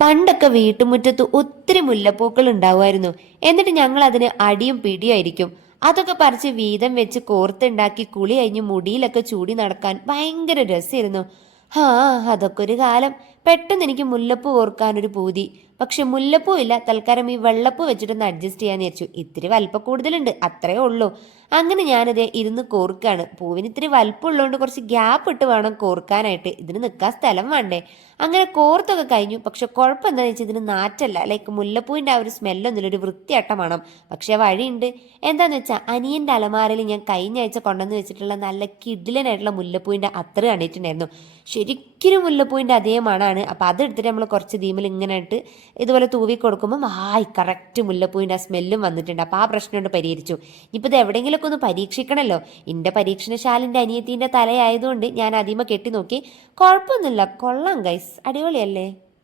പണ്ടൊക്കെ വീട്ടുമുറ്റത്ത് ഒത്തിരി മുല്ലപ്പൂക്കൾ ഉണ്ടാവുമായിരുന്നു. എന്നിട്ട് ഞങ്ങൾ അതിന് അടിയും പിടിയായിരിക്കും. അതൊക്കെ പറിച്ച് വീതം വെച്ച് കോർത്തുണ്ടാക്കി കുളി കഴിഞ്ഞ് മുടിയിലൊക്കെ ചൂടി നടക്കാൻ ഭയങ്കര രസമായിരുന്നു. ആ, അതൊക്കെ ഒരു കാലം. പെട്ടെന്ന് എനിക്ക് മുല്ലപ്പൂ ഓർക്കാനൊരു പൂതി. പക്ഷെ മുല്ലപ്പൂ ഇല്ല, തൽക്കാലം ഈ വെള്ളപ്പൂ വെച്ചിട്ടൊന്ന് അഡ്ജസ്റ്റ് ചെയ്യാന്ന് വിചാരിച്ചു. ഇത്തിരി വലിപ്പം കൂടുതലുണ്ട്, അത്രേ ഉള്ളൂ. അങ്ങനെ ഞാനത് ഇരുന്ന് കോർക്കാണ്. പൂവിന് ഇത്തിരി വലിപ്പമുള്ളതുകൊണ്ട് കുറച്ച് ഗ്യാപ്പ് ഇട്ട് വേണം കോർക്കാനായിട്ട്. ഇതിന് നിൽക്കാൻ സ്ഥലം വേണ്ടേ. അങ്ങനെ കോർത്തൊക്കെ കഴിഞ്ഞു. പക്ഷെ കുഴപ്പം എന്താണെന്ന് വെച്ചാൽ ഇതിന് നാറ്റല്ല. ലൈക്ക് മുല്ലപ്പൂവിൻ്റെ ആ ഒരു സ്മെല്ലൊന്നുമില്ല, ഒരു വൃത്തിയാട്ടം വേണം. പക്ഷെ വഴിയുണ്ട്. എന്താന്ന് വെച്ചാൽ അനിയൻ്റെ അലമാരയിൽ ഞാൻ കഴിഞ്ഞ ആഴ്ച കൊണ്ടുവന്ന് വെച്ചിട്ടുള്ള നല്ല കിഡിലനായിട്ടുള്ള മുല്ലപ്പൂവിൻ്റെ അത്ര കണ്ടിട്ടുണ്ടായിരുന്നു. ശരിക്കും മുല്ലപ്പൂവിൻ്റെ അതേ മണമാണ്. അപ്പം അതെടുത്തിട്ട് നമ്മൾ കുറച്ച് ദീമിൽ ഇങ്ങനെ ഇട്ട് ഇതുപോലെ തൂവി കൊടുക്കുമ്പോൾ കറക്റ്റ് മുല്ലപ്പൂവിൻ്റെ ആ സ്മെല്ലും വന്നിട്ടുണ്ട്. അപ്പോൾ ആ പ്രശ്നം കൊണ്ട് പരിഹരിച്ചു. ഇനിയിപ്പോൾ ഇത് എവിടെയെങ്കിലുമൊക്കെ ഒന്ന് പരീക്ഷിക്കണമല്ലോ. എൻ്റെ പരീക്ഷണശാലിൻ്റെ അനിയത്തിൻ്റെ തലയായതുകൊണ്ട് ഞാൻ ആദ്യമേ കെട്ടി നോക്കി. കുഴപ്പമൊന്നുമില്ല, കൊള്ളാം ഗൈസ്, അടിപൊളിയല്ലേ.